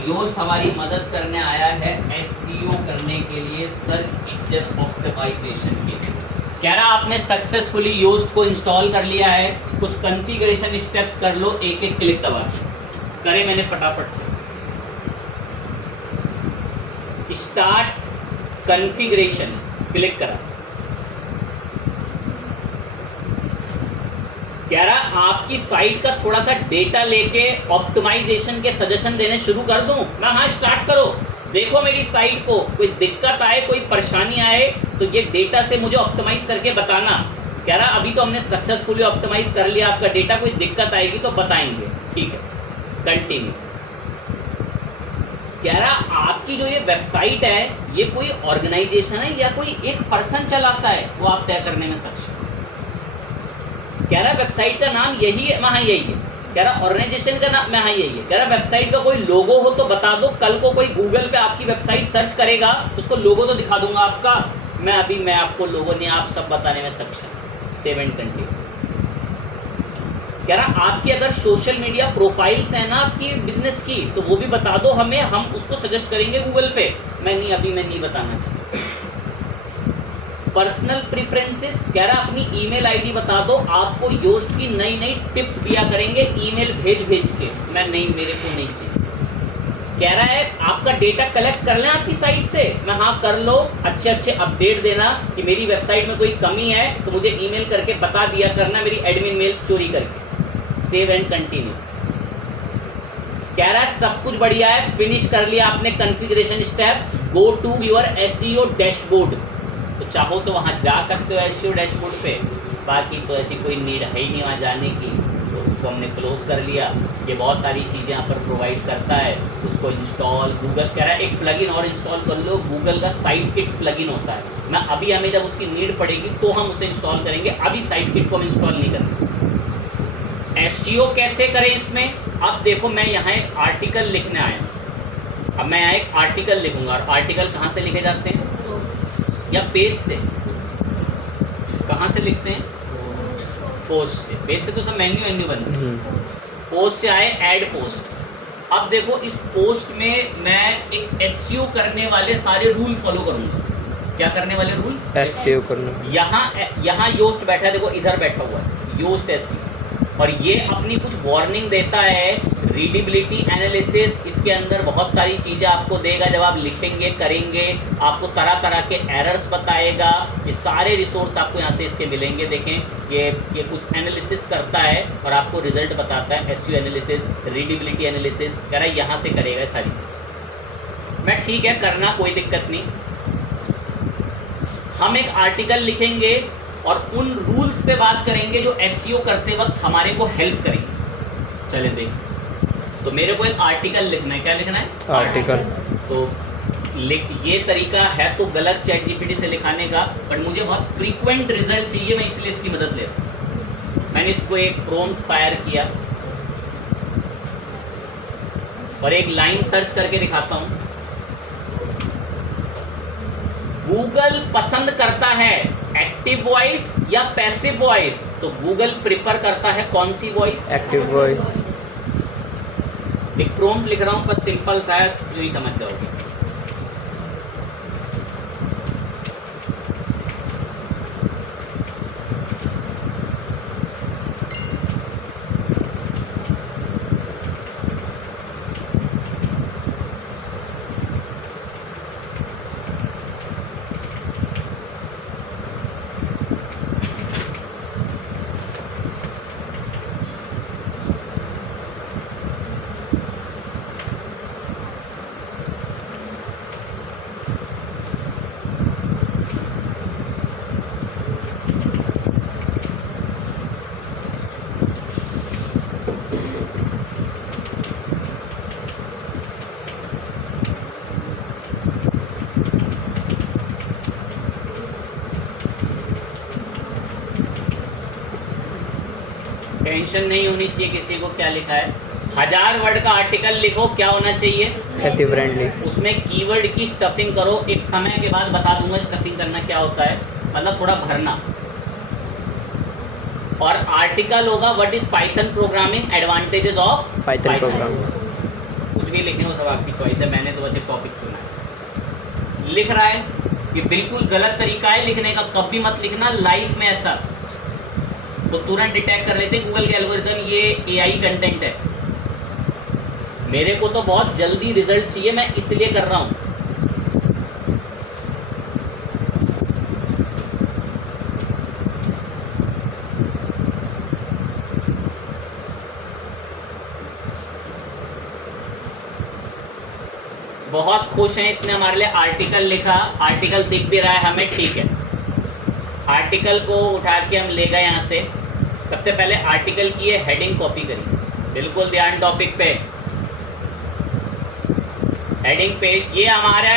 योस्ट हमारी मदद करने आया है एसईओ करने के लिए, सर्च इंजन ऑप्टिमाइजेशन के लिए। कह रहा आपने सक्सेसफुली योस्ट को इंस्टॉल कर लिया है, कुछ कॉन्फ़िगरेशन स्टेप्स कर लो, एक एक क्लिक दबा करे मैंने फटाफट से। स्टार्ट कॉन्फ़िगरेशन क्लिक करा। कह रहा आपकी साइट का थोड़ा सा डेटा लेके ऑप्टिमाइजेशन के सजेशन देने शुरू कर दूं मैं। हाँ, स्टार्ट करो। देखो मेरी साइट को कोई दिक्कत आए, कोई परेशानी आए, तो ये डेटा से मुझे ऑप्टिमाइज करके बताना। कह रहा अभी तो हमने सक्सेसफुली ऑप्टिमाइज कर लिया आपका डेटा, कोई दिक्कत आएगी तो बताएंगे। ठीक है, कंटिन्यू। कह रहा आपकी जो ये वेबसाइट है, ये कोई ऑर्गेनाइजेशन है या कोई एक पर्सन चलाता है, वो आप तय करने में सक्षम। कह रहा वेबसाइट का नाम यही है, मैं हाँ यही है। कह रहा ऑर्गेनाइजेशन का नाम, मैं हाँ यही है। कह रहा वेबसाइट का कोई लोगो हो तो बता दो, कल को कोई गूगल पे आपकी वेबसाइट सर्च करेगा तो उसको लोगो तो दिखा दूंगा आपका। मैं आपको लोगो नहीं, आप सब बताने में सक्षम। Save and continue. कह रहा आपकी अगर सोशल मीडिया प्रोफाइल्स है ना आपकी बिजनेस की, तो वो भी बता दो हमें, हम उसको सजेस्ट करेंगे गूगल पे। मैं नहीं बताना चाहता। पर्सनल प्रेफरेंसेस, कह रहा अपनी ईमेल आईडी बता दो, आपको योस्ट की नई नई टिप्स दिया करेंगे ईमेल भेज के। मैं नहीं, मेरे को नहीं चाहिए। कह रहा है आपका डेटा कलेक्ट कर लें आपकी साइट से। मैं हाँ कर लो, अच्छे अपडेट देना कि मेरी वेबसाइट में कोई कमी है तो मुझे ईमेल करके बता दिया करना, मेरी एडमिन मेल चोरी करके। Save and continue. कह रहा है सब कुछ बढ़िया है, फिनिश कर लिया आपने configuration step, go to your SEO dashboard. तो चाहो तो वहाँ जा सकते हो एसईओ डैशबोर्ड पे, बाकी तो ऐसी कोई नीड है ही नहीं वहाँ जाने की, तो उसको हमने क्लोज कर लिया। ये बहुत सारी चीज़ें यहाँ पर प्रोवाइड करता है, उसको इंस्टॉल। गूगल कह रहा है एक प्लगइन और इंस्टॉल कर लो, गूगल का साइट किट प्लगइन होता है। मैं अभी हमें जब उसकी नीड पड़ेगी तो हम उसे इंस्टॉल करेंगे, अभी साइट किट को हम इंस्टॉल नहीं करेंगे। एसईओ कैसे करें इसमें, अब देखो मैं यहाँ एक आर्टिकल लिखने आया। अब मैं यहाँ एक आर्टिकल लिखूंगा, और आर्टिकल कहाँ से लिखे जाते हैं, या पेज से। कहाँ से लिखते हैं, पोस्ट से। पेज से तो सब मेन्यू बनते हैं, पोस्ट से आए ऐड पोस्ट। अब देखो इस पोस्ट में मैं एक एसईओ करने वाले सारे रूल फॉलो करूंगा। क्या करने वाले रूल? SEO करना। यहाँ योस्ट बैठा है, देखो इधर बैठा हुआ है योस्ट SEO, और ये अपनी कुछ वार्निंग देता है, रीडेबिलिटी एनालिसिस, इसके अंदर बहुत सारी चीज़ें आपको देगा। जब आप लिखेंगे करेंगे आपको तरह तरह के एरर्स बताएगा। ये सारे रिसोर्स आपको यहाँ से इसके मिलेंगे। देखें ये कुछ एनालिसिस करता है और आपको रिजल्ट बताता है, SEO एनालिसिस, रीडेबिलिटी एनालिसिस कह रहा है, यहाँ से करेगा सारी चीज़। मैं ठीक है, करना कोई दिक्कत नहीं। हम एक आर्टिकल लिखेंगे और उन रूल्स पे बात करेंगे जो SEO करते वक्त हमारे को हेल्प करेंगे। चले देख, तो मेरे को एक आर्टिकल लिखना है। क्या लिखना है? आर्टिकल। तो ये तरीका है तो गलत ChatGPT से लिखाने का, बट मुझे बहुत फ्रीक्वेंट रिजल्ट चाहिए, मैं इसलिए इसकी मदद ले रहा हूं। मैंने इसको एक प्रॉम्प्ट फायर किया और एक लाइन सर्च करके दिखाता हूं। गूगल पसंद करता है एक्टिव वॉइस या पैसिव वॉइस? तो गूगल प्रिफर करता है कौन सी वॉइस? Active voice. एक प्रॉम्प्ट लिख रहा हूं, बस सिंपल सा है, जो ही समझ जाओगे। टेंशन नहीं होनी चाहिए किसी को। क्या लिखा है? 1000 वर्ड का आर्टिकल लिखो, क्या होना चाहिए? SEO friendly. उसमें कीवर्ड की स्टफिंग करो। एक समय के बाद बता दूंगा स्टफिंग करना क्या होता है, मतलब थोड़ा भरना। और आर्टिकल होगा what is Python programming, advantages of Python programming. कुछ भी लिखें वो सब आपकी चॉइस है, मैंने तो बस एक टॉपिक चुना है। लिख रहा है, ये बिल्कुल गलत तरीका है लिखने का, कभी मत लिखना लाइफ में ऐसा, तो तुरंत डिटेक्ट कर लेते हैं गूगल के एल्गोरिथम ये AI कंटेंट है। मेरे को तो बहुत जल्दी रिजल्ट चाहिए, मैं इसलिए कर रहा हूं। बहुत खुश हैं, इसने हमारे लिए आर्टिकल लिखा, आर्टिकल दिख भी रहा है हमें, ठीक है। आर्टिकल को उठा के हम ले गए यहाँ से। सबसे पहले आर्टिकल की ये हेडिंग कॉपी करी, बिल्कुल ध्यान टॉपिक पे। हेडिंग पे ये हमारा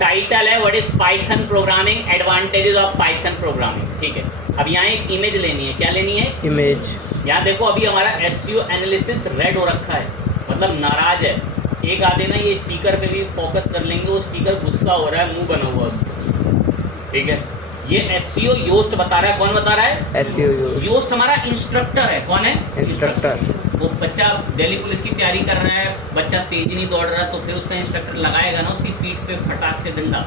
टाइटल है what is Python programming, advantages of Python programming, ठीक है। अब यहाँ एक इमेज लेनी है। क्या लेनी है? इमेज। यहाँ देखो अभी हमारा SEO एनालिसिस रेड हो रखा है, मतलब नाराज है। एक आधे ना ये स्टिकर पे भी फोकस कर लेंगे, वो स्टिकर गुस्सा हो रहा है, मुंह बना हुआ उसका, ठीक है। ये SEO योस्ट बता रहा है। कौन बता रहा है? SEO योस्ट हमारा इंस्ट्रक्टर है। कौन है? इंस्ट्रक्टर। वो बच्चा दिल्ली पुलिस की तैयारी कर रहा है, बच्चा तेज नहीं दौड़ रहा है, तो फिर उसका इंस्ट्रक्टर लगाएगा ना उसकी पीठ पे फटाक से डंडा।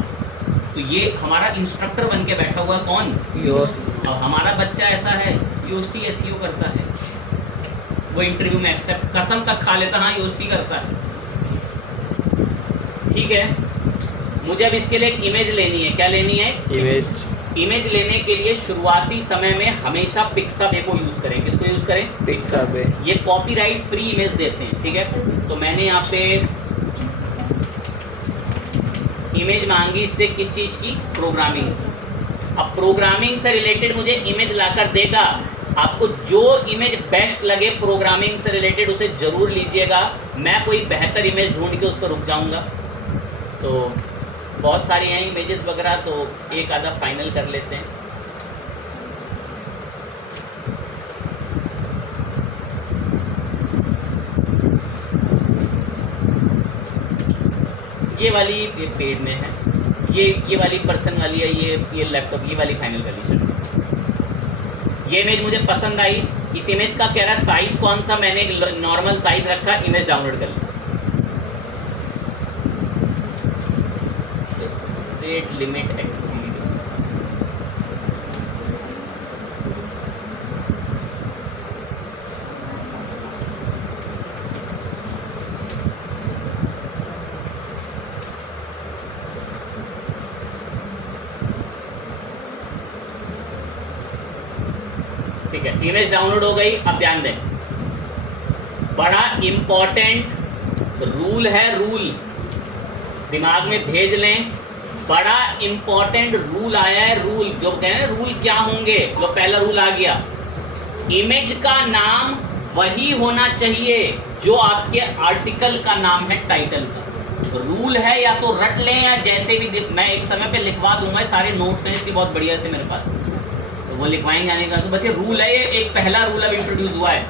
तो ये हमारा इंस्ट्रक्टर बन के बैठा हुआ है। कौन? योस्ट। और हमारा बच्चा ऐसा है, योस्ट ही SEO करता है। वो इंटरव्यू में एक्सेप्ट कसम तक खा लेता, हाँ योस्ट ही करता है, ठीक है। मुझे अब इसके लिए एक इमेज लेनी है। क्या लेनी है? इमेज। इमेज लेने के लिए शुरुआती समय में हमेशा पिक्साबे को यूज करें। किसको यूज करें? पिक्साबे। ये कॉपीराइट फ्री इमेज देते हैं, ठीक है। तो मैंने यहाँ पे इमेज मांगी, इससे किस चीज की? प्रोग्रामिंग। अब प्रोग्रामिंग से रिलेटेड मुझे इमेज लाकर देगा। आपको जो इमेज बेस्ट लगे प्रोग्रामिंग से रिलेटेड उसे जरूर लीजिएगा। मैं कोई बेहतर इमेज ढूंढ के उस पर रुक जाऊंगा। तो बहुत सारी हैं इमेजेस वगैरह, तो एक आधा फाइनल कर लेते हैं। ये वाली ये पेड में है, ये वाली पर्सन वाली है, ये लैपटॉप, ये वाली फाइनल कर ली। ये इमेज मुझे पसंद आई। इस इमेज का कह रहा है साइज कौन सा, मैंने एक नॉर्मल साइज रखा, इमेज डाउनलोड कर ली। State limit exceed. ठीक है, इमेज डाउनलोड हो गई। अब ध्यान दें, बड़ा इंपॉर्टेंट रूल है, रूल दिमाग में भेज लें। बड़ा इंपॉर्टेंट रूल आया है, रूल जो कह रहे हैं रूल क्या होंगे। लो पहला रूल आ गया, इमेज का नाम वही होना चाहिए जो आपके आर्टिकल का नाम है, टाइटल का। रूल है, या तो रट लें या जैसे भी मैं एक समय पे लिखवा दूंगा, सारे नोट्स हैं इसकी बहुत बढ़िया से मेरे पास, तो वो लिखवाएंगे आने का। तो बच्चे रूल है, ये एक पहला रूल अब इंट्रोड्यूस हुआ है,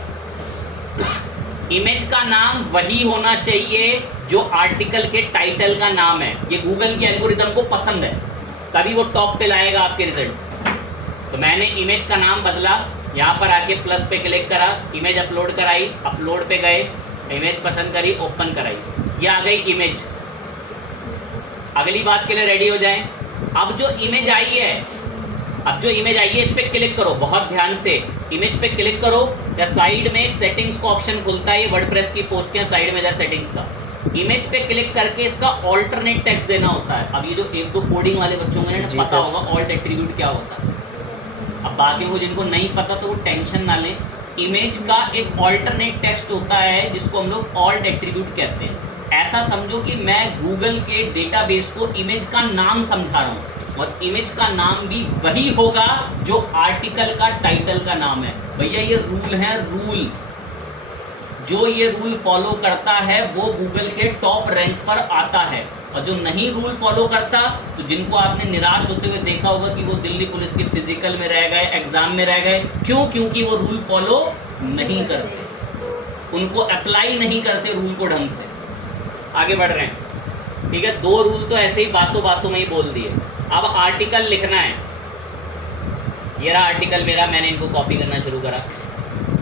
इमेज का नाम वही होना चाहिए जो आर्टिकल के टाइटल का नाम है। ये गूगल के एल्गोरिदम को पसंद है, तभी वो टॉप पे लाएगा आपके रिजल्ट। तो मैंने इमेज का नाम बदला, यहाँ पर आके प्लस पे क्लिक करा, इमेज अपलोड कराई, अपलोड पे गए, इमेज पसंद करी, ओपन कराई, ये आ गई इमेज। अगली बात के लिए रेडी हो जाएं। अब जो इमेज आई है, इस पे क्लिक करो, बहुत ध्यान से इमेज पे क्लिक करो, या साइड में एक सेटिंग्स का ऑप्शन खुलता है, ये वर्डप्रेस की पोस्ट के साइड में इधर सेटिंग्स का, इमेज पे क्लिक करके इसका ऑल्टरनेट टेक्स्ट देना होता है। अब ये जो एक दो कोडिंग वाले बच्चों को ना पता होगा ऑल्ट एट्रीब्यूट क्या होता है। अब बाकियों को जिनको नहीं पता तो वो टेंशन ना लें, इमेज का एक ऑल्टरनेट टेक्स्ट होता है जिसको हम लोग ऑल्ट एट्रीब्यूट कहते हैं। ऐसा समझो कि मैं गूगल के डेटाबेस को इमेज का नाम समझा रहा हूँ, और इमेज का नाम भी वही होगा जो आर्टिकल का टाइटल का नाम है। भैया ये रूल है, रूल जो ये रूल फॉलो करता है वो गूगल के टॉप रैंक पर आता है, और जो नहीं रूल फॉलो करता, तो जिनको आपने निराश होते हुए देखा होगा कि वो दिल्ली पुलिस के फिजिकल में रह गए, एग्जाम में रह गए, क्यों? क्योंकि वो रूल फॉलो नहीं करते, उनको अप्लाई नहीं करते रूल को ढंग से। आगे बढ़ रहे हैं, ठीक है। दो रूल तो ऐसे ही बातों बातों में ही बोल दिए। अब आर्टिकल लिखना है, ये रहा आर्टिकल मेरा, मैंने इनको कॉपी करना शुरू करा।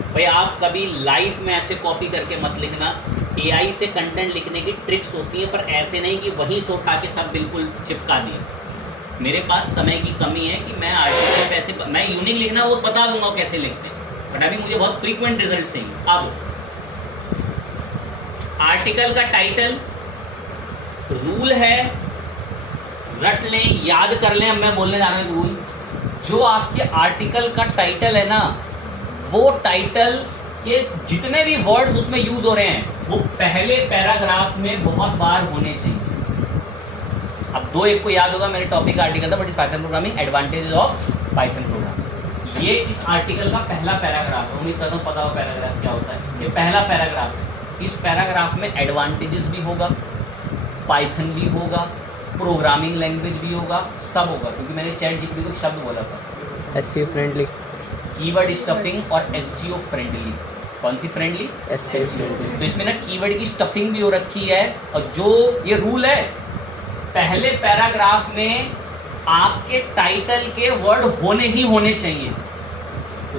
भाई आप कभी लाइफ में ऐसे कॉपी करके मत लिखना, एआई से कंटेंट लिखने की ट्रिक्स होती है, पर ऐसे नहीं कि वहीं से उठा के सब बिल्कुल चिपका दिए। मेरे पास समय की कमी है कि मैं आर्टिकल पे ऐसे, मैं यूनिक लिखना वो बता दूंगा कैसे लिखते हैं, बट अभी मुझे बहुत फ्रीक्वेंट रिजल्ट चाहिए। अब आर्टिकल का टाइटल रूल है, रट लें, याद कर लें। अब मैं बोलने जा रहा हूँ रूल, जो आपके आर्टिकल का टाइटल है ना, वो टाइटल के जितने भी वर्ड्स उसमें यूज हो रहे हैं वो पहले पैराग्राफ में बहुत बार होने चाहिए। अब दो एक को याद होगा, मेरे टॉपिक का आर्टिकल था what is Python programming, advantages of Python programming. ये इस आर्टिकल का पहला पैराग्राफ है, उम्मीद करता हूँ पता हो पैराग्राफ क्या होता है। ये पहला पैराग्राफ है, इस पैराग्राफ में एडवांटेजेस भी होगा, पाइथन भी होगा, प्रोग्रामिंग लैंग्वेज भी होगा, सब होगा, क्योंकि मैंने चैट जीपीटी को एक शब्द बोला था, एसईओ फ्रेंडली, कीवर्ड स्टफिंग और एसईओ फ्रेंडली। कौन सी फ्रेंडली? SEO friendly. तो इसमें ना कीवर्ड की स्टफिंग भी हो रखी है, और जो ये रूल है, पहले पैराग्राफ में आपके टाइटल के वर्ड होने ही होने चाहिए।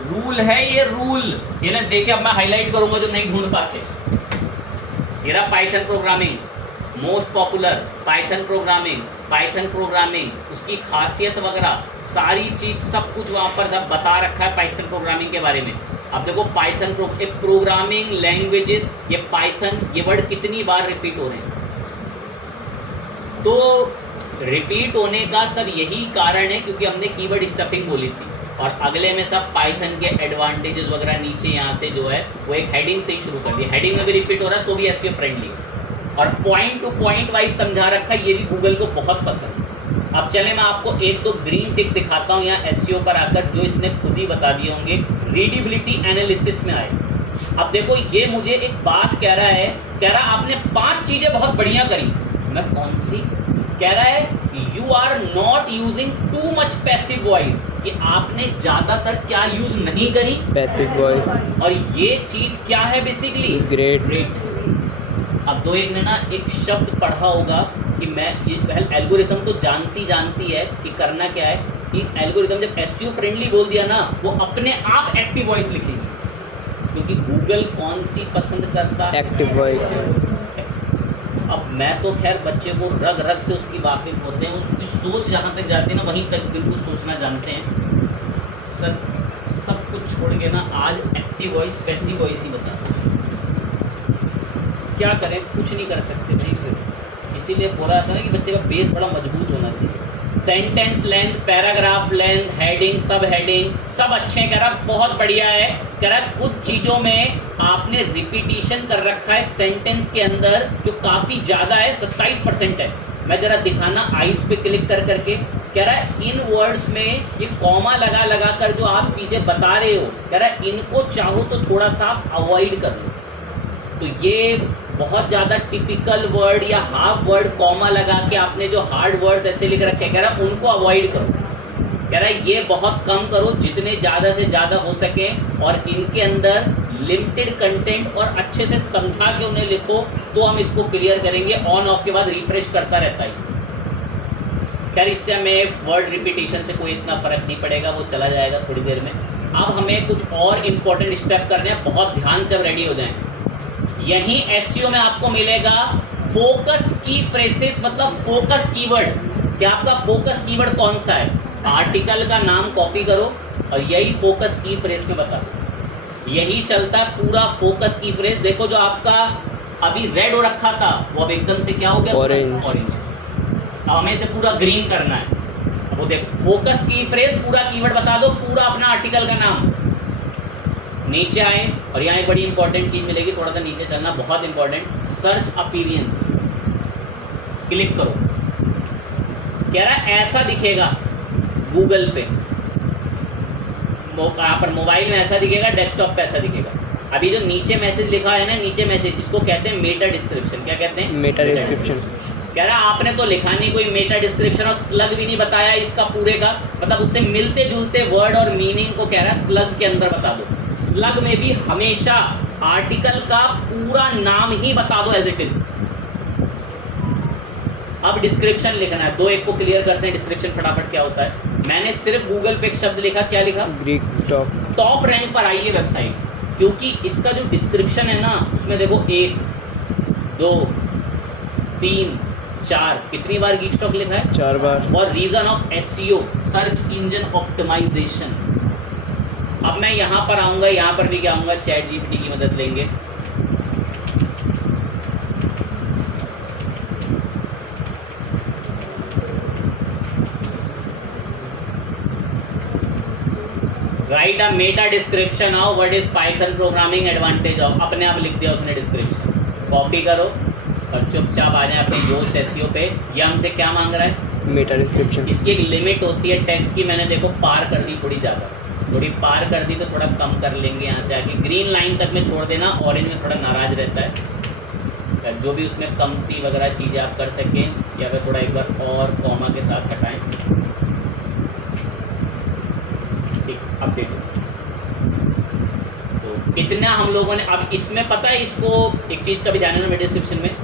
रूल है ये, रूल। ये ना देखिए, अब मैं हाईलाइट करूंगा जो नहीं ढूंढ पाते। ये रहा Python programming, most popular Python programming, उसकी खासियत वगैरह सारी चीज सब कुछ वहाँ पर सब बता रखा है पाइथन प्रोग्रामिंग के बारे में। अब देखो पाइथन प्रोग्रामिंग लैंग्वेजेस, ये पाइथन, ये वर्ड कितनी बार रिपीट हो रहे हैं। तो रिपीट होने का सब यही कारण है क्योंकि हमने कीवर्ड स्टफिंग बोली थी, और अगले में सब पाइथन के एडवांटेजेस वगैरह नीचे यहाँ से जो है वो एक हेडिंग से ही शुरू कर दिया। हेडिंग में भी रिपीट हो रहा है तो भी एसईओ फ्रेंडली, और पॉइंट टू पॉइंट वाइज समझा रखा है, ये भी गूगल को बहुत पसंद है। अब चले मैं आपको एक दो ग्रीन टिक दिखाता हूँ यहाँ एसईओ पर आकर, जो इसने खुद ही बता दिए होंगे, रीडेबिलिटी एनालिसिस में आए। अब देखो ये मुझे एक बात कह रहा आपने 5 चीज़ें बहुत बढ़िया करी। मैं कौन सी? कह रहा है you are not using too much passive voice, कि आपने ज़्यादातर क्या यूज नहीं करी? Passive voice. और ये चीज़ क्या है बेसिकली? ग्रेट। अब दो एक ने ना एक शब्द पढ़ा होगा कि मैं ये पहले एल्गोरिथम तो जानती है कि करना क्या है, कि एल्गोरिथम जब एसईओ फ्रेंडली बोल दिया ना, वो अपने आप एक्टिव वॉइस लिखेगी, क्योंकि गूगल कौन सी पसंद करता है? Active voice. अब मैं तो खैर बच्चे को रग रग से उसकी वाकिफ होते हैं, उसकी सोच जहाँ तक जाती है ना वहीं तक बिल्कुल सोचना जानते हैं। सर सब कुछ छोड़ के ना आज एक्टिव वॉइस पैसिव वॉइस ही बता दो। क्या करें, कुछ नहीं कर सकते भाई फिर। इसीलिए बोला था ना कि बच्चे का बेस बड़ा मजबूत होना चाहिए। Sentence length, paragraph length, heading, सब हेडिंग सब अच्छे हैं। कह रहा बहुत बढ़िया है। कह रहा कुछ चीज़ों में आपने रिपीटिशन कर रखा है सेंटेंस के अंदर जो काफ़ी ज़्यादा है, 27% है। मैं ज़रा दिखाना आइज पे क्लिक कर करके। कह रहा है इन वर्ड्स में ये कॉमा लगा लगा कर जो आप चीज़ें बता रहे हो, कह रहा है इनको चाहो तो थोड़ा सा आप अवॉइड कर लो। तो ये बहुत ज़्यादा टिपिकल वर्ड या हाफ वर्ड कॉमा लगा के आपने जो हार्ड वर्ड्स ऐसे लिख रखे हैं, कह रहा है उनको अवॉइड करो। कह रहा है ये बहुत कम करो जितने ज़्यादा से ज़्यादा हो सके, और इनके अंदर लिमिटेड कंटेंट और अच्छे से समझा के उन्हें लिखो तो हम इसको क्लियर करेंगे। ऑन ऑफ के बाद रिफ्रेश करता रहता है। खैर इससे हमें वर्ड रिपीटिशन से कोई इतना फ़र्क नहीं पड़ेगा, वो चला जाएगा थोड़ी देर में। अब हमें कुछ और इम्पोर्टेंट स्टेप करने हैं, बहुत ध्यान से अब रेडी हो जाएं। यही एसईओ में आपको मिलेगा फोकस की फ्रेसेस, मतलब फोकस कीवर्ड। क्या आपका फोकस कीवर्ड कौन सा है? आर्टिकल का नाम कॉपी करो और यही फोकस की फ्रेज में बता दो। यही चलता पूरा फोकस की फ्रेज। देखो जो आपका अभी रेड हो रखा था वो अब एकदम से क्या हो गया? ऑरेंज। अब हमें इसे पूरा ग्रीन करना है। अब वो देखो फोकस की फ्रेज, पूरा कीवर्ड बता दो, पूरा अपना आर्टिकल का नाम। नीचे आए और यहाँ एक बड़ी इंपॉर्टेंट चीज़ मिलेगी, थोड़ा सा नीचे चलना, बहुत इंपॉर्टेंट। सर्च अपीयरेंस क्लिक करो। कह रहा है ऐसा दिखेगा गूगल पे, यहाँ पर मोबाइल में ऐसा दिखेगा, डेस्कटॉप पे ऐसा दिखेगा। अभी जो नीचे मैसेज लिखा है ना, नीचे मैसेज, इसको कहते हैं मेटा डिस्क्रिप्शन। क्या कहते हैं? Meta description. कह रहा है आपने तो लिखा नहीं कोई मेटा डिस्क्रिप्शन और स्लग भी नहीं बताया इसका पूरे का, मतलब उससे मिलते जुलते वर्ड और मीनिंग को कह रहा है स्लग के अंदर बता दो। स्लग में भी हमेशा आर्टिकल का पूरा नाम ही बता दो एज इट इज। अब डिस्क्रिप्शन लिखना है। दो एक को क्लियर करते हैं, डिस्क्रिप्शन फटाफट क्या होता है। मैंने सिर्फ गूगल पे एक शब्द लिखा, क्या लिखा? Greek stock. टॉप रैंक पर आई है वेबसाइट, क्योंकि इसका जो डिस्क्रिप्शन है ना उसमें देखो 1 2 3 4 कितनी बार गीक स्टॉक लिखा है? 4 बार। और reason of SEO, search engine optimisation. अब मैं यहाँ पर आऊँगा, यहाँ पर भी क्या आऊँगा, चैट जीपीटी की मदद लेंगे। Right a Meta description of what is Python programming advantage of. अपने आप लिख दिया उसने डिस्क्रिप्शन। कॉपी करो और चुपचाप आ जाए अपने योस्ट एसईओ पे। ये हमसे क्या मांग रहा है? Meta description. इसकी एक लिमिट होती है टेक्स्ट की, मैंने देखो पार कर दी, थोड़ी ज़्यादा, थोड़ी पार कर दी तो थोड़ा कम कर लेंगे यहाँ से आगे। ग्रीन लाइन तक में छोड़ देना, ऑरेंज में थोड़ा नाराज रहता है। जो भी उसमें कमती वगैरह चीज़ें आप कर सकें, या फिर थोड़ा एक बार और कॉमा के साथ हटाएं। ठीक, अपडेट। तो कितना हम लोगों ने अब इसमें पता है, इसको एक चीज़ का भी ध्यान रखना डिस्क्रिप्शन में,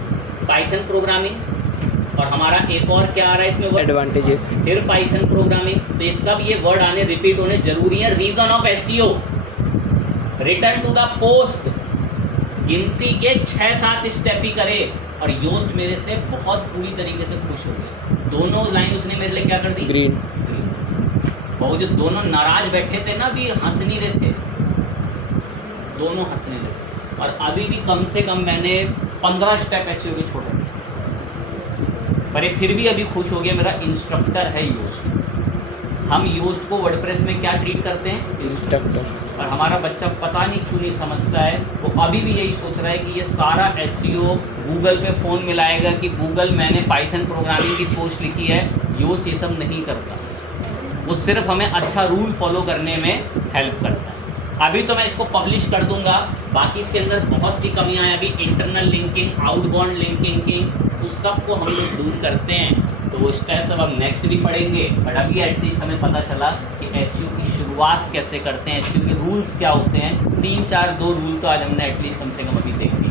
पाइथन प्रोग्रामिंग और हमारा एक और क्या आ रहा है इसमें वर्ड? एडवांटेजेस। फिर पाइथन प्रोग्रामिंग। तो ये सब ये वर्ड आने रिपीट होने जरूरी है। Reason of SEO, return to the post, गिनती के 6-7 स्टेप ही करे। और योस्ट मेरे से बहुत पूरी तरीके से खुश हो गए। दोनों लाइन उसने मेरे लिए क्या कर दी? ग्रीन। वो जो दोनों नाराज बैठे थे ना, अभी हंस नहीं रहे थे, दोनों हंसने लगे। और अभी भी कम से कम मैंने 15 स्टेप ऐसे हो गए छोटे, पर ये फिर भी अभी खुश हो गया। मेरा इंस्ट्रक्टर है योस्ट। हम योस्ट को वर्डप्रेस में क्या ट्रीट करते हैं? इंस्ट्रक्टर। और हमारा बच्चा पता नहीं क्यों नहीं समझता है, वो अभी भी यही सोच रहा है कि ये सारा एसईओ गूगल पे फ़ोन मिलाएगा कि गूगल मैंने पाइथन प्रोग्रामिंग की पोस्ट लिखी है। योस्ट ये सब नहीं करता, वो सिर्फ हमें अच्छा रूल फॉलो करने में हेल्प करता है। अभी तो मैं इसको पब्लिश कर दूंगा, बाकी इसके अंदर बहुत सी कमियां हैं। अभी इंटरनल लिंकिंग, आउटबाउंड लिंकिंग, उस सब को हम लोग दूर करते हैं। तो वो स्टेप्स अब हम नेक्स्ट भी पढ़ेंगे, बट अभी एटलीस्ट हमें पता चला कि एसईओ की शुरुआत कैसे करते हैं, एसईओ के रूल्स क्या होते हैं। 3-4 2 रूल तो आज हमने एटलीस्ट कम से कम अभी देखे।